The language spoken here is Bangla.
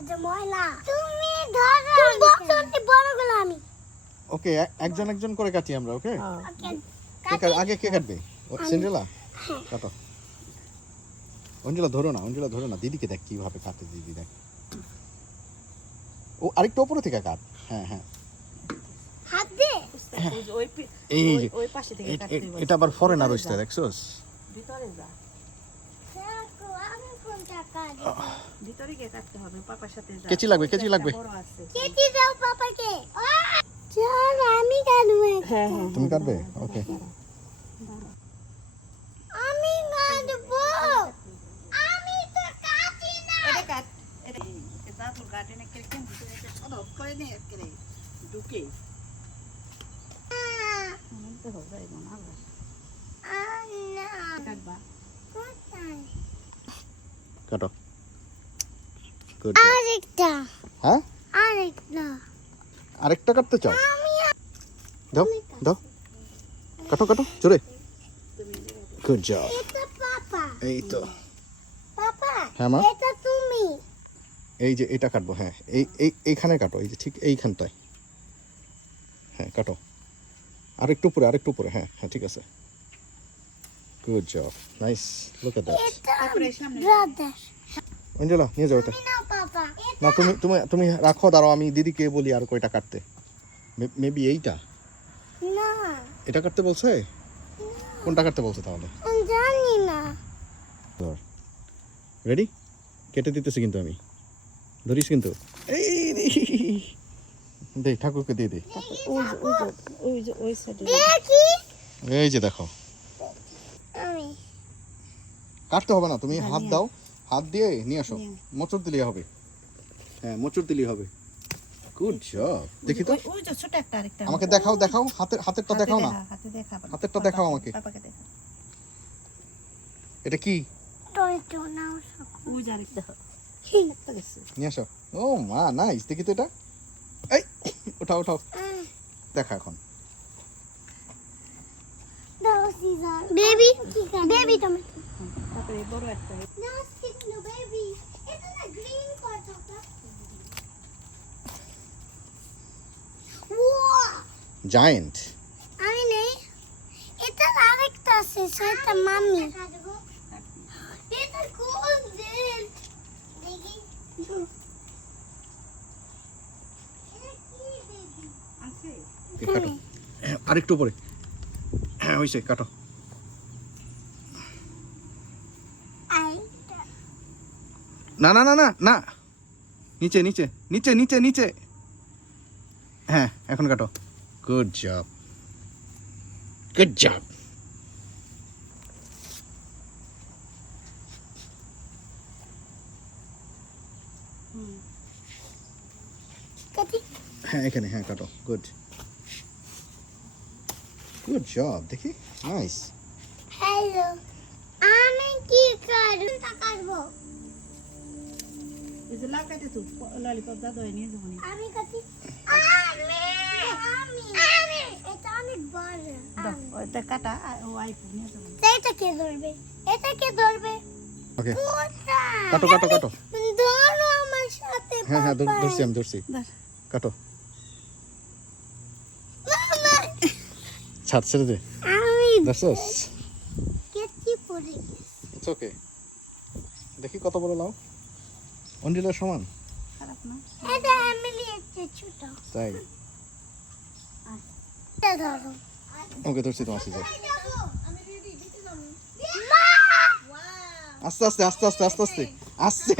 এটা ময়লা তুমি ধরো তুমি বক্সটি বড়গুলো আমি ওকে একজন একজন করে কাটি আমরা ওকে ওকে আগে কে কাটবে সিন্ড্রেলা কাটো অঞ্জলা ধরো না দিদিকে দেখ কিভাবে কাটে দিদি দেখ ও আরেকটু উপরে থেকে কাট হ্যাঁ হ্যাঁ হাত দে ওই পাশে থেকে কাটতে হবে এটা আবার ফরেনার হইছে দেখছস ভিতরে যা দেখো আমি কোনটা কাটব ভিতরে গিয়ে কাটতে হবে পাপার সাথে যা কেচি লাগবে বড় আছে কেটে দাও পাপাকে চল আমি কাটবো হ্যাঁ তুমি কাটবে ওকে আমি কাটবো আমি তো কাটি না এটা কাট এটা দাদুর গার্ডেনে কেন ভিতরে একটা ছোট করে নে করে ঢুকে তো হবে না না কাটবা কোথায় কাটো গুড আরেকটা হ্যাঁ আরেকটা কাটতে চাও দাও দাও কাটো জোরে গুড জব এটা পাপা এই তো পাপা হ্যাঁ মা এটা তুমি এই যে এটা কাটবো হ্যাঁ এইখানে কাটো এই যে ঠিক এইখানটায় হ্যাঁ কাটো আরেকটু উপরে হ্যাঁ ঠিক আছে good job nice look at that তারপরে সামনে ব্রাদার অঞ্জলা নিয়ে যাও এটা না পাপা না তুমি রাখো দাঁড়াও আমি দিদিকে বলি আর কয়টা কাটতে মেবি এইটা না এটা কাটতে বলছে কোনটা কাটতে বলছে তাহলে আমি জানি না রেডি কেটে দিতেছি কিন্তু আমি ধরিস কিন্তু এই দে ঠাকুরকে দিয়ে দে ওই সাইডে দেখি এই যে দেখো আমি কাটতে হবে না তুমি হাত দাও হাত দিয়ে নিয়ে আসো মোচড় দিলেই হবে হ্যাঁ মোচড় দিলেই হবে গুড জব দেখি তো ওই যে ছোট একটা আরেকটা আমাকে দেখাও হাতেরটা দেখাও না হাতে দেখাবো হাতেরটা দেখাও আমাকে পাপাকে দেখা এটা কি টমেটো নাও ওই যে আরেকটা একটা গেছে নিয়ে আসো ও মা নাইস দেখি তো এটা এই উঠাও দেখা এখন দাও সিজার বেবি টমেটো তারপরে বড় একটা না স্টিক নো বেবি এটা না গ্রিন পাতা ওয়া জায়ান্ট আমি নেই এটা আরেকটা আছে সেটা মাম্মি এটা গোল্ডেন দেখি এটা কি বেবি আছে কাটো আরেকটু উপরে হ্যাঁ হইছে কাটো আই না নিচে হ্যাঁ এখন কাটো গুড জব কাটি হ্যাঁ এখানে হ্যাঁ কাটো গুড জব দেখি নাইস হ্যালো আমি কি কাটবো এই যে লাগাইতে তো ললিপপ দাদু নিয়ে যাবো আমি কাটি আমি এটা অনেক বড় দাও ওটা কাটা ও আইফোন নিয়ে যাবো এটা কে ধরবে ওকে কোথায় কাটো ধরো আমার সাথে হ্যাঁ পাপাই। ধরছি ধর কাটো মামা ছেড়ে দে আমি দেখছস কেচি পড়ে গেছি ইটস ওকে দেখি কত বড় লাও অঞ্জলার সমান খারাপ না এটা এমিলি একটা ছোট তাই এটা ধরো ওকে ধরছি তোমার সিজার মা আস্তে